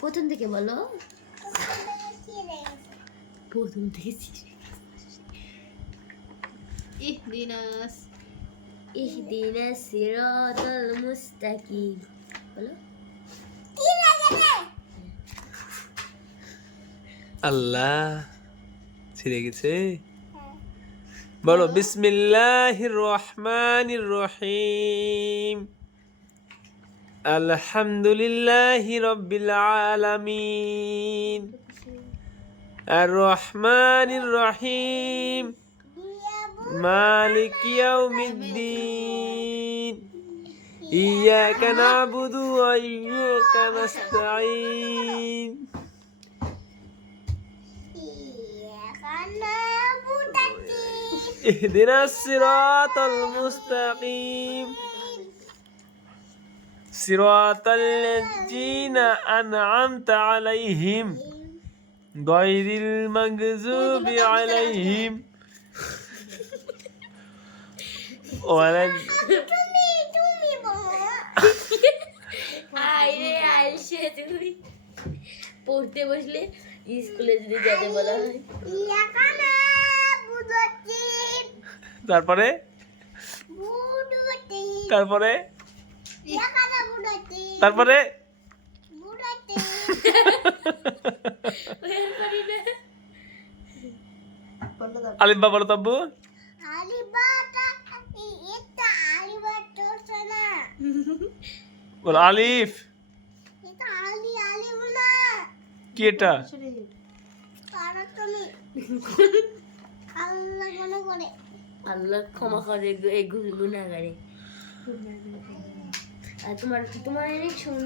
প্রথম থেকে বলো, প্রথম থেকে ইহদিনাস সিরাতাল মুস্তাকিম বলো। আল্লাহ ছিড়ে গেছে। বলো বিসমিল্লাহির রহমানির রহিম আলহামদুলিল্লাহি রাব্বিল আলামিন আর রহমানির রহিম মালিক ইয়াউমিদ্দিন ইয়াকা না'বুদু ওয়া ইয়্যাকা নাস্তাঈন ইহদিনাস সিরাতাল মুস্তাকিম সিরাতাল লাযীনা আন'আমতা আলাইহিম গায়রিল মাগযুবি আলাইহিম তুমি পড়তে বসলে স্কুলে যদি যেতে বলা হয়। তারপরে তারপরে তারপরে আলিফ বা বলো তাব্বু। বলো আলিফ। কি এটা? আল্লাহ ক্ষমা করে এই গুনাহগারে। আর তোমার অনেক সুন্দর।